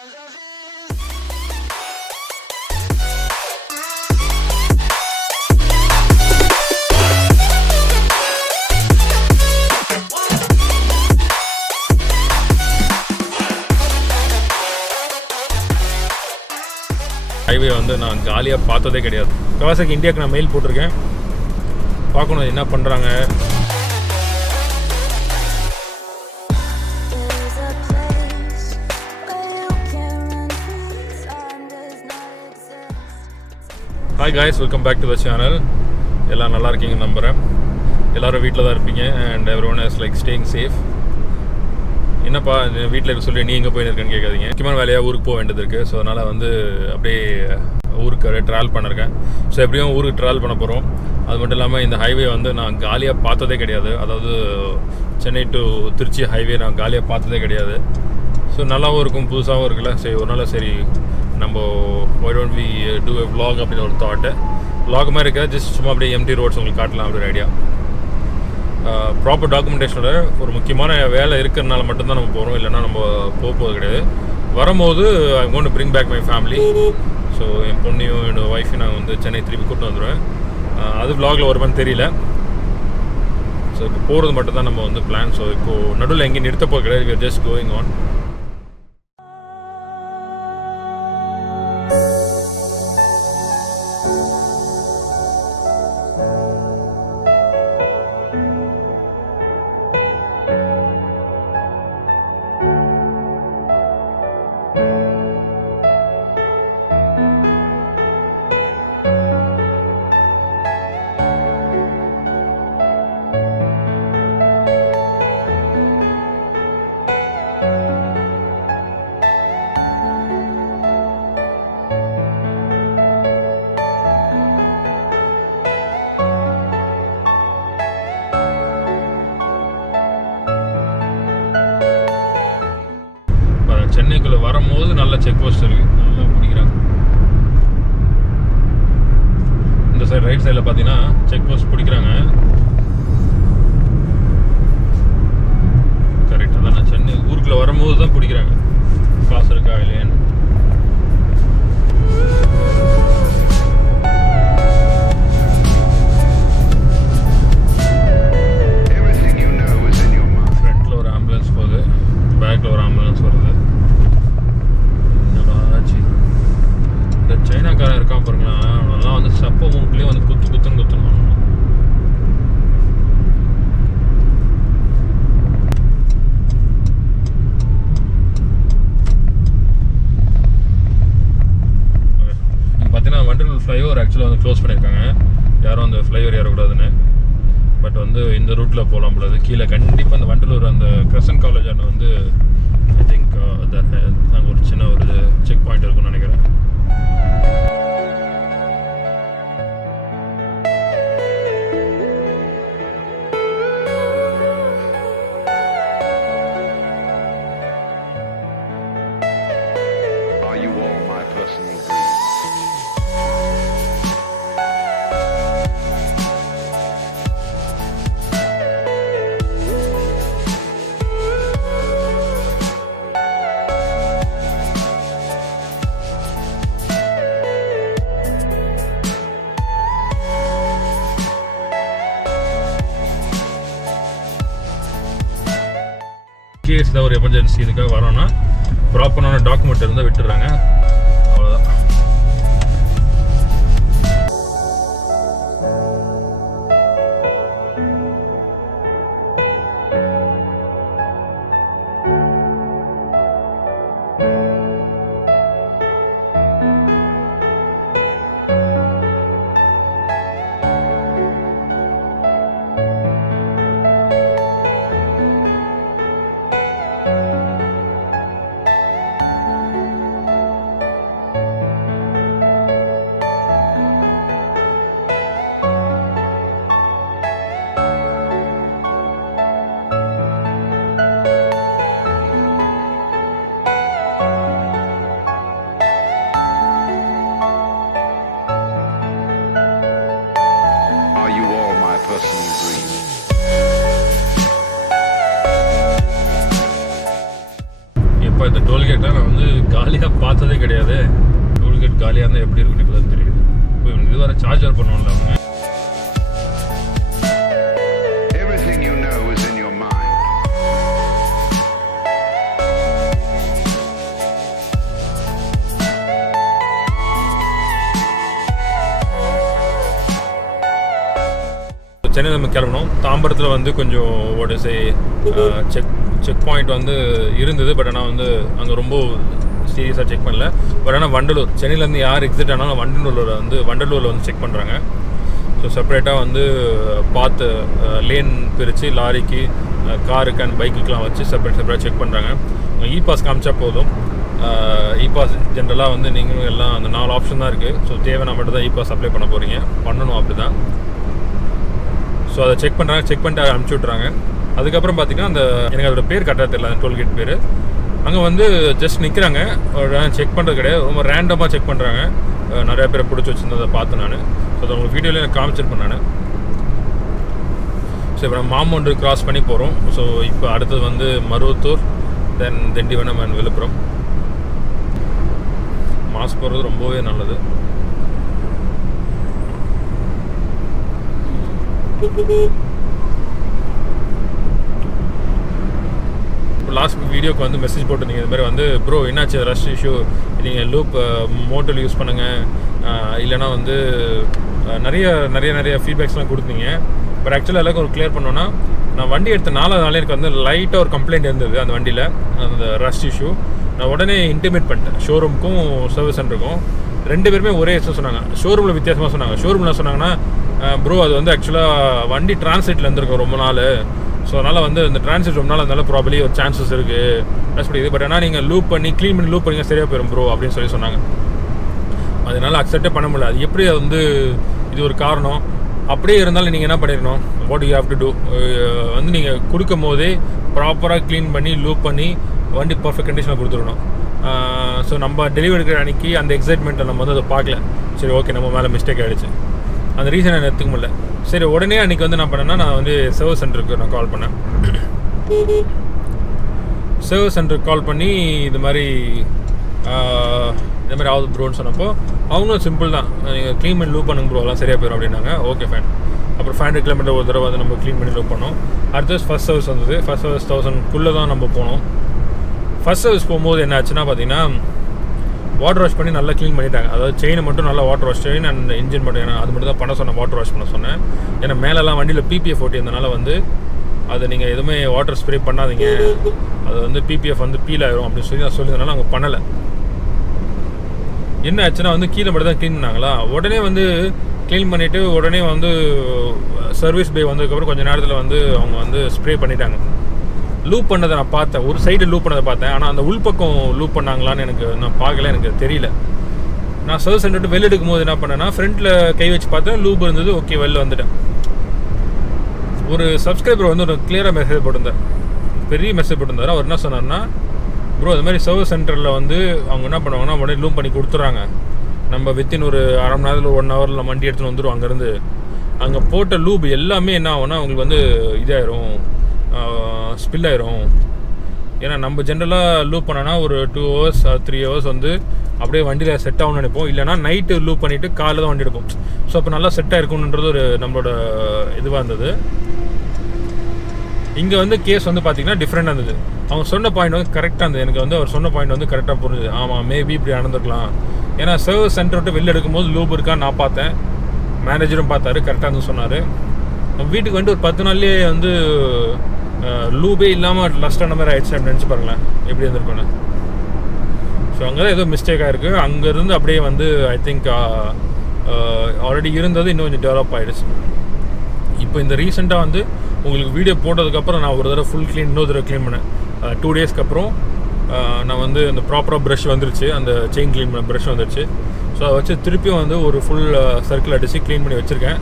Highway வந்து நான் காலியாக பார்த்ததே கிடையாது. கவாசாக்கி இந்தியாவுக்கு நான் மெயில் போட்டிருக்கேன், பார்க்கணும் என்ன பண்ணுறாங்க. Hi guys, welcome back to the channel. எல்லாம் நல்லா இருக்கீங்கன்னு நம்புகிறேன். எல்லோரும் வீட்டில் தான் இருப்பீங்க and everyone is like staying safe. என்னப்பா வீட்டில் இருக்க சொல்லி நீ எங்கே போயிருக்கேன்னு கேட்காதீங்க. முக்கியமான வேலையாக ஊருக்கு போக வேண்டியது இருக்குது. ஸோ அதனால் வந்து அப்படியே ஊருக்கு ட்ராவல் பண்ணியிருக்கேன். ஸோ எப்படியும் ஊருக்கு ட்ராவல் பண்ண போகிறோம். அது மட்டும் இல்லாமல் இந்த ஹைவே வந்து நான் காலியாக பார்த்ததே கிடையாது. அதாவது சென்னை டு திருச்சி ஹைவே நான் காலியாக பார்த்ததே கிடையாது. ஸோ நல்லாவும் இருக்கும், புதுசாகவும் இருக்குல்ல. சரி ஒரு நாள் சரி நம்ம why don't we do a vlog அப்படின்னு ஒரு தாட்டு. vlog மாதிரி இருக்காது, ஜஸ்ட் சும்மா அப்படியே எம்டி ரோட்ஸ் உங்களுக்கு காட்டலாம் அப்படின்னு ஐடியா. ப்ராப்பர் டாக்குமெண்டேஷனோட ஒரு முக்கியமான வேலை இருக்கிறதுனால மட்டும்தான் நம்ம போகிறோம், இல்லைன்னா நம்ம போகிறது கிடையாது. வரும்போது I want to bring back my family. So என் பொண்ணையும் என்னோடய ஒய்ஃபையும் நான் வந்து சென்னை திருப்பி கூட்டு வந்துடுவேன். அது vlogல வருமானு தெரியல. ஸோ இப்போ போகிறது மட்டும்தான் நம்ம வந்து பிளான். ஸோ இப்போது நடுவில் எங்கேயும் நிறுத்த போகிறது கிடையாது. we are just going on. சென்னைக்குள்ளே வரும்போது நல்ல செக் போஸ்ட் இருக்குது, நல்லா பிடிக்கிறாங்க. இந்த சைடு ரைட் சைடில் பார்த்தீங்கன்னா செக் போஸ்ட் பிடிக்கிறாங்க. கரெக்டாக தான் சென்னை ஊருக்குள்ளே வரும்போது தான் பிடிக்கிறாங்க, காசு இருக்கா இல்லையான்னு. ஃப்ரண்ட்டில் ஒரு ஆம்புலன்ஸ் போகுது, பேக்கில் ஒரு ஆம்புலன்ஸ் வருது. இந்த சைனாக்காரன் இருக்கான் பாருங்களா, அவனெல்லாம் வந்து சப்ப மூக்கிலே வந்து குத்துன்னு குத்தணும். இங்கே பார்த்தீங்கன்னா வண்டலூர் ஃப்ளைஓவர் ஆக்சுவலாக வந்து க்ளோஸ் பண்ணியிருக்காங்க, யாரும் அந்த ஃப்ளைஓவர் ஏறக்கூடாதுன்னு. பட் வந்து இந்த ரூட்டில் போகலாம் போல. கீழே கண்டிப்பாக அந்த வண்டலூர் அந்த கிரசன்ட் காலேஜ் அங்கே வந்து ஐ திங்க் அங்கே ஒரு சின்ன ஒரு செக் பாயிண்ட் இருக்குன்னு நினைக்கிறேன். கேஸ் தான் ஒரு எமர்ஜென்சி இதுக்காக வரோன்னா ப்ராப்பரான டாக்குமெண்ட் இருந்தால் விட்டுறாங்க, அவ்வளோதான். இந்த டோல்கேட்டை நான் வந்து காலியாக பார்த்ததே கிடையாது. டோல்கேட் காலியாக இருந்தால் எப்படி இருக்குன்னு இப்போ தான் தெரியுது. இப்போ இது வர சார்ஜர் பண்ணுவோம்ல அவங்க. சென்னை நம்ம கிளம்பணும். தாம்பரத்தில் வந்து கொஞ்சம் செக் பாயிண்ட் வந்து இருந்தது. பட் ஆனால் வந்து அங்கே ரொம்ப சீரியஸாக செக் பண்ணல. பட் ஆனால் வண்டலூர், சென்னையிலேருந்து யார் எக்ஸிட் ஆனாலும் வண்டலூரில் வந்து செக் பண்ணுறாங்க. ஸோ செப்பரேட்டாக வந்து பார்த்து லேன் பிரித்து லாரிக்கு, காருக்கு அண்ட் பைக்குக்கெலாம் வச்சு செப்பரேட்டாக செக் பண்ணுறாங்க. இ பாஸ் காமிச்சா போதும். இ பாஸ் ஜென்ரலாக வந்து நீங்களும் எல்லாம் அந்த 4 ஆப்ஷன் தான் இருக்குது. ஸோ தேவைன்னா மட்டும் தான் இ பாஸ் அப்ளை பண்ண போகிறீங்க, பண்ணணும் அப்படி தான். ஸோ அதை செக் பண்ணிட்டு அனுப்பிச்சி விட்றாங்க. அதுக்கப்புறம் பார்த்திங்கன்னா எனக்கு அதோட பேர் கரெக்டாக தெரியல, அந்த டோல்கேட் பேர். அங்கே வந்து ஜஸ்ட் நிற்கிறாங்க, செக் பண்ணுறது கிடையாது, ரொம்ப ரேண்டமாக செக் பண்ணுறாங்க. நிறையா பேரை பிடிச்சி வச்சுருந்ததை பார்த்தேன் நான். ஸோ அதை உங்களுக்கு வீடியோவில் எனக்கு காமிச்சிருப்பேன் நான். ஸோ இப்போ நம்ம மாமூண்டு கிராஸ் பண்ணி போகிறோம். ஸோ இப்போ அடுத்தது வந்து மருவத்தூர், தென் திண்டிவனம் அண்ட் விழுப்புரம். மாஸ்க் போடுறது ரொம்பவே நல்லது. இப்போ லாஸ்ட் வீடியோக்கு வந்து மெசேஜ் போட்டிருந்தீங்க, இது மாதிரி வந்து ப்ரோ என்னாச்சு ரஷ் இஷ்யூ, நீங்கள் லூப் மோட்டல் யூஸ் பண்ணுங்கள், இல்லைனா வந்து நிறைய ஃபீட்பேக்ஸ்லாம் கொடுத்தீங்க. பட் ஆக்சுவலாக எல்லாருக்கும் ஒரு கிளியர் பண்ணோன்னா, நான் வண்டி எடுத்த 4வது நாளே எனக்கு வந்து லைட்டாக ஒரு கம்ப்ளைண்ட் இருந்தது அந்த வண்டியில், அந்த ரஷ் இஷ்யூ. நான் உடனே இன்டிமேட் பண்ணிட்டேன் ஷோரூமுக்கும் சர்வீஸ் சென்டருக்கும். 2 பேருமே ஒரே விஷயம் சொன்னாங்க. ஷோரூமில் வித்தியாசமாக சொன்னாங்க. ஷோரூமில் சொன்னாங்கன்னா, ப்ரோ அது வந்து ஆக்சுவலாக வண்டி டிரான்சிட்டில் இருந்திருக்கும் ரொம்ப நாள், ஸோ அதனால் வந்து இந்த டிரான்சிட் ரொம்ப நாள் அதனால ப்ராபப்ளி ஒரு சான்சஸ் இருக்குது. பட் ஆனால் நீங்கள் க்ளீன் பண்ணி லூப் பண்ணிங்க சரியாக போயிடும் ப்ரோ அப்படின்னு சொல்லி சொன்னாங்க. அதனால் அக்செப்டே பண்ண முடியல. அது எப்படி வந்து இது ஒரு காரணம். அப்படியே இருந்தாலும் நீங்கள் என்ன பண்ணிடணும், what you have to do, வந்து நீங்கள் கொடுக்கும் போதே ப்ராப்பராக க்ளீன் பண்ணி லூப் பண்ணி வண்டி பர்ஃபெக்ட் கண்டிஷனில் கொடுத்துடணும். ஸோ நம்ம டெலிவரி எடுக்கிற அன்றைக்கி அந்த எக்ஸைட்மெண்ட்டை நம்ம வந்து அதை பார்க்கல. சரி ஓகே நம்ம மேலே மிஸ்டேக் ஆகிடுச்சு, அந்த ரீசன் நான் எடுத்துக்க முடியல. சரி உடனே அன்றைக்கி வந்து நான் பண்ணேன்னா, நான் வந்து சர்வீஸ் சென்டருக்கு நான் கால் பண்ணேன். சர்வீஸ் சென்டருக்கு கால் பண்ணி இது மாதிரி ஆகுது ப்ரோன்னு சொன்னப்போ அவங்களும் சிம்பிள் தான், நீங்கள் க்ளீன் பண்ணி லூப் பண்ணுங்க ப்ரோ, எல்லாம் சரியாக போயிடும் அப்படின்னாங்க. Okay fine. அப்புறம் 500 கிலோமீட்டர் ஒரு தடவை வந்து நம்ம க்ளீன் பண்ணி லூப் பண்ணோம். அடுத்தது ஃபஸ்ட் சர்வீஸ் வந்தது. ஃபஸ்ட் சர்வீஸ் 1000 தான் நம்ம போனோம். ஃபஸ்ட் சர்வீஸ் போகும்போது என்ன ஆச்சுன்னா பார்த்தீங்கன்னா, வாட்டர் வாஷ் பண்ணி நல்லா க்ளீன் பண்ணிட்டாங்க. அதாவது செயினை மட்டும் நல்லா water wash, chain and engine மட்டும், ஏன்னா அது மட்டும் தான் பண்ண சொன்னேன், வாட்டர் வாஷ் பண்ண சொன்னேன். ஏன்னா மேலெல்லாம் வண்டியில் பிபிஎஃப் ஓட்டியிருந்தனால வந்து அதை நீங்கள் எதுவுமே வாட்டர் ஸ்ப்ரே பண்ணாதீங்க, அது வந்து பிபிஎஃப் வந்து பீல் ஆயிரும் அப்படின்னு சொல்லி நான் சொல்லியிருந்தனால அவங்க பண்ணலை. என்ன ஆச்சுன்னா வந்து கீழே மட்டும் தான் க்ளீன் பண்ணாங்களா, உடனே வந்து க்ளீன் பண்ணிவிட்டு உடனே வந்து சர்வீஸ் பே வந்ததுக்கப்புறம் கொஞ்சம் நேரத்தில் வந்து அவங்க வந்து ஸ்ப்ரே பண்ணிட்டாங்க. லூப் பண்ணதை நான் பார்த்தேன், ஒரு சைடு லூப் பண்ணதை பார்த்தேன். ஆனால் அந்த உள்பக்கம் லூப் பண்ணாங்களான்னு நான் பார்க்கல, எனக்கு தெரியல. நான் சர்வீஸ் சென்டர் வெளில எடுக்கும்போது என்ன பண்ணேன்னா, ஃப்ரண்ட்டில் கை வச்சு பார்த்தேன், லூப் இருந்தது. ஓகே வெளில வந்துட்டேன். ஒரு சப்ஸ்கிரைபர் வந்து ஒரு கிளியராக மெசேஜ் போட்டிருந்தார், பெரிய மெசேஜ் போட்டிருந்தார். அவர் என்ன சொன்னார்னா, ப்ரோ இது மாதிரி சர்வீஸ் சென்டரில் வந்து அவங்க என்ன பண்ணுவாங்கன்னா உடனே லூப் பண்ணி கொடுத்துட்றாங்க. நம்ம வித்தின் ஒரு அரை மணி நேரத்தில் 1 ஹவரில் வண்டி எடுத்துன்னு வந்துடும். அங்கேருந்து அங்கே போட்ட லூப் எல்லாமே என்ன ஆகும்னா அவங்களுக்கு வந்து இதாயிரும், ஸ்பில் ஆயிரும். ஏன்னா நம்ம ஜென்ரலாக லூப் பண்ணோன்னா ஒரு 2 hours 3 hours வந்து அப்படியே வண்டியில் செட் ஆகும்னு நினைப்போம். இல்லைனா நைட்டு லூப் பண்ணிவிட்டு காலையில் தான் வண்டி எடுப்போம். ஸோ அப்போ நல்லா செட் ஆகிருக்குன்றது ஒரு நம்மளோட இதுவாக இருந்தது. இங்கே வந்து கேஸ் வந்து பார்த்திங்கன்னா டிஃப்ரெண்டாக இருந்தது. அவங்க சொன்ன பாயிண்ட் வந்து கரெக்டாக இருந்தது. எனக்கு வந்து அவர் சொன்ன பாயிண்ட் வந்து கரெக்டாக புரிஞ்சுது. ஆமாம் மேபி இப்படி நடந்துருக்கலாம். ஏன்னா சர்வீஸ் சென்டர் விட்டு வெளில எடுக்கும்போது லூப் இருக்கான்னு நான் பார்த்தேன், மேனேஜரும் பார்த்தாரு, கரெக்டாக இருந்து சொன்னார். நம்ம வீட்டுக்கு வந்துட்டு ஒரு 10 நாள்லேயே வந்து லூபே இல்லாமல் லஸ்டான மாதிரி ஆயிடுச்சு அப்படின்னு நினச்சி பாருங்களேன் எப்படி இருந்திருக்குன்னு. ஸோ அங்கே தான் ஏதோ மிஸ்டேக்காக இருக்குது. அங்கேருந்து அப்படியே வந்து ஐ திங்க் ஆல்ரெடி இருந்தது இன்னும் கொஞ்சம் டெவலப் ஆகிடுச்சு. இப்போ இந்த ரீசெண்டாக வந்து உங்களுக்கு வீடியோ போட்டதுக்கப்புறம் நான் ஒரு தடவை ஃபுல் க்ளீன், இன்னொரு தடவை க்ளீன் பண்ணேன். 2 டேஸ்க்கு அப்புறம் நான் வந்து இந்த ப்ராப்பராக ப்ரஷ் வந்துருச்சு, அந்த செயின் க்ளீன் பண்ண ப்ரஷ் வந்துருச்சு. ஸோ அதை வச்சு திருப்பியும் வந்து ஒரு ஃபுல் சர்க்கிள் அடித்து க்ளீன் பண்ணி வச்சுருக்கேன்.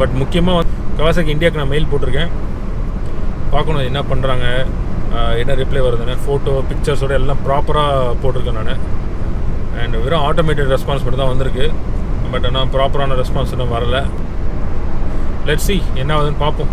பட் முக்கியமாக கவாசாக்கி இந்தியாவுக்கு நான் மெயில் போட்டிருக்கேன், பார்க்கணும் என்ன பண்ணுறாங்க, என்ன ரிப்ளை வருதுன்னு. ஃபோட்டோ பிக்சர்ஸோடு எல்லாம் ப்ராப்பராக போட்டிருக்கேன் நான். அண்ட் வெறும் ஆட்டோமேட்டட் ரெஸ்பான்ஸ் மட்டும் தான் வந்திருக்கு. பட் ஆனால் ப்ராப்பரான ரெஸ்பான்ஸ் இன்னும் வரலை. லெட்ஸ் see என்ன ஆகுதுன்னு பார்ப்போம்.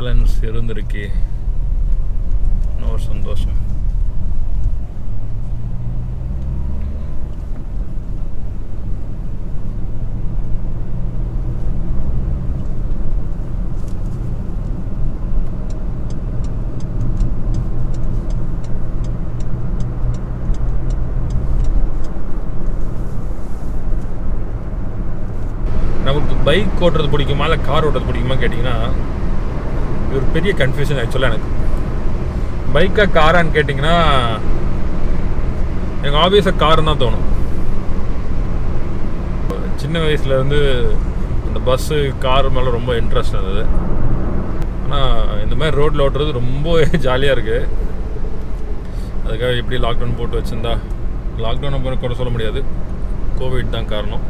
பேலன்ஸ் இருந்திருக்கு. இன்னொரு சந்தோஷம். நமக்கு பைக் ஓட்டுறது பிடிக்குமா இல்லை கார் ஓட்டுறது பிடிக்குமா கேட்டிங்கன்னா இது ஒரு பெரிய கன்ஃபியூஷன் ஆக்சுவலாக. எனக்கு பைக்கா காரான்னு கேட்டிங்கன்னா எனக்கு ஆப்வியஸாக காருன்னு தான் தோணும். சின்ன வயசுலேருந்து அந்த பஸ்ஸு கார் மேலே ரொம்ப இன்ட்ரெஸ்ட் இருந்தது. ஆனால் இந்த மாதிரி ரோட்டில் ஓட்டுறது ரொம்ப ஜாலியாக இருக்குது. அதுக்காக எப்படி லாக்டவுன் போட்டு வச்சுருந்தா, லாக்டவுனை கூட சொல்ல முடியாது, கோவிட் தான் காரணம்.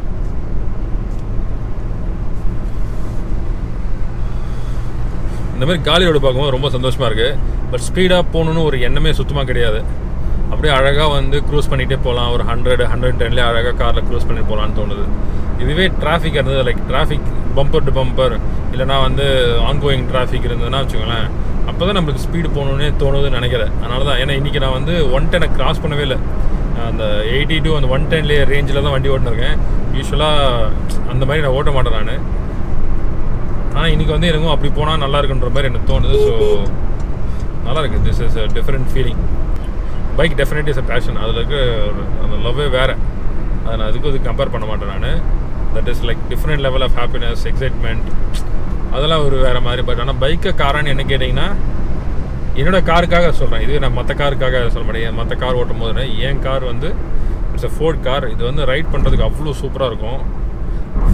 இந்த மாதிரி காலி ரோடு பார்க்கும்போது ரொம்ப சந்தோஷமாக இருக்குது. பட் ஸ்பீடாக போகணுன்னு ஒரு எண்ணமே சுத்தமாக கிடையாது. அப்படியே அழகாக வந்து க்ரூஸ் பண்ணிகிட்டே போகலாம். ஒரு 100-110 அழகாக காரில் க்ரூஸ் பண்ணிட்டு போகலான்னு தோணுது. இதுவே டிராஃபிக் இருந்தது, like traffic bumper to bumper இல்லைனா வந்து ஆன்கோயிங் டிராஃபிக் இருந்ததுன்னா வச்சுக்கோங்களேன், அப்போ தான் நம்மளுக்கு ஸ்பீடு போகணுன்னே தோணுதுன்னு நினைக்கிறேன். அதனால தான், ஏன்னா இன்றைக்கி நான் வந்து 110 கிராஸ் பண்ணவே இல்லை. அந்த 80 to அந்த 110 ரேஞ்சில் தான் வண்டி ஓட்டினிருக்கேன். யூஸ்வலாக அந்த மாதிரி நான் ஓட்ட மாட்டேன் நான். ஆனால் இன்றைக்கி வந்து எனக்கும் அப்படி போனால் நல்லா இருக்குன்ற மாதிரி எனக்கு தோணுது. ஸோ நல்லா இருக்குது. This is a different feeling. Bike definitely is a fashion. அதில் இருக்க அந்த லவ்வே வேறு. அதை நான் இதுக்கு கம்பேர் பண்ண மாட்டேன் நான். That is like different level of happiness, excitement, அதெல்லாம் ஒரு வேறு மாதிரி. பட் ஆனால் பைக்கை காரான்னு என்ன கேட்டிங்கன்னா என்னோடய காருக்காக சொல்கிறேன். இது நான் மற்ற காருக்காக சொல்ல முடியாது. மற்ற கார் ஓட்டும் போது என் கார் வந்து இட்ஸ் அ ஃபோர்ட் கார். இது வந்து ரைட் பண்ணுறதுக்கு அவ்வளோ சூப்பராக இருக்கும்.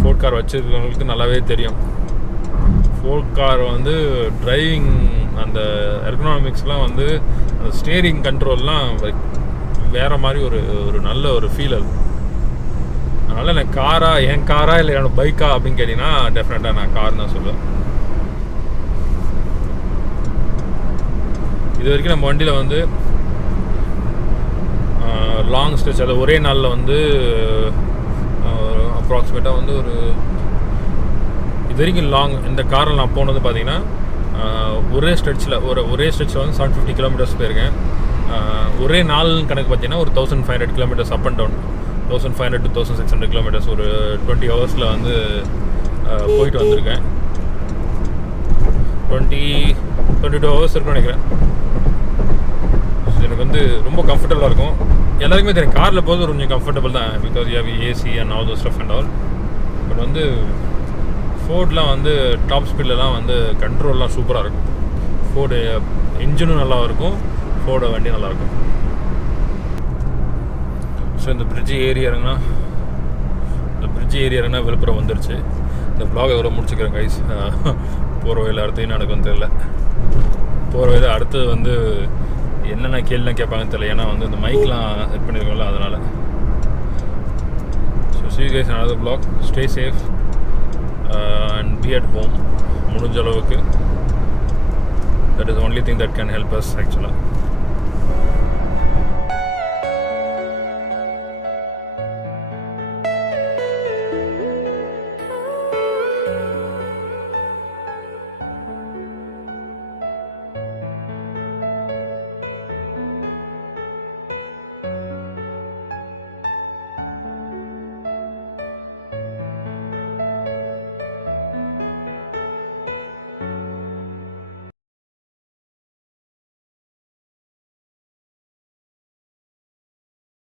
ஃபோர்ட் கார் வச்சுருக்கவங்களுக்கு நல்லாவே தெரியும். ஃபோர்ட் கார் வந்து டிரைவிங் அந்த எர்கனாமிக்ஸ்லாம் வந்து அந்த ஸ்டேரிங் கண்ட்ரோல்லாம் வேறு மாதிரி ஒரு நல்ல ஒரு ஃபீல் அது. அதனால் எனக்கு என் காரா இல்லை என்னோட பைக்கா அப்படின்னு கேட்டிங்கன்னா டெஃபினட்டாக நான் கார் தான் சொல்லுவேன். இது வரைக்கும் நம்ம வண்டியில் வந்து லாங் ஸ்ட்ரெச், அது ஒரே நாளில் வந்து அப்ராக்சிமேட்டாக வந்து ஒரு இது வரைக்கும் இந்த காரில் நான் போனது பார்த்தீங்கன்னா ஒரே ஸ்ட்ரெச்சில் வந்து 750 கிலோமீட்டர்ஸ் போயிருக்கேன். ஒரே நாள் கணக்கு பார்த்தீங்கன்னா ஒரு 1500 kilometres up and down, 1500 to 1600 kilometres ஒரு 20 ஹவர்ஸில் வந்து போயிட்டு வந்திருக்கேன். 22 ஹவர்ஸ் இருக்குன்னு நினைக்கிறேன். எனக்கு வந்து ரொம்ப கம்ஃபர்டபுளாக இருக்கும். எல்லாருக்குமே தெரியும் காரில் போகிறது கொஞ்சம் கம்ஃபர்டபுள் தான், because you have AC and all those stuff and all. But வந்து ஃபோர்ட்லாம் வந்து டாப் ஸ்பீட்லலாம் வந்து கண்ட்ரோல்லாம் சூப்பராக இருக்கும். ஃபோர்டு இன்ஜினும் நல்லா இருக்கும், ஃபோர்டு வண்டி நல்லாயிருக்கும். ஸோ இந்த பிரிட்ஜு ஏறி இறங்கினா விழுப்புரம் வந்துருச்சு. இந்த vlog எவ்வளோ முடிச்சுக்கிறேன் கைஸ். போகிற வயலில் அடுத்து என்ன நடக்கும்னு தெரியல. போகிற வயலில் அடுத்தது வந்து என்னென்ன கேள்விலாம் கேட்பாங்கன்னு தெரியல. ஏன்னா வந்து இந்த மைக்லாம் செட் பண்ணியிருக்கோம்ல, அதனால். So see you guys in another vlog. Stay safe and be at home. முடிஞ்ச அளவுக்கு that is the only thing that can help us actually.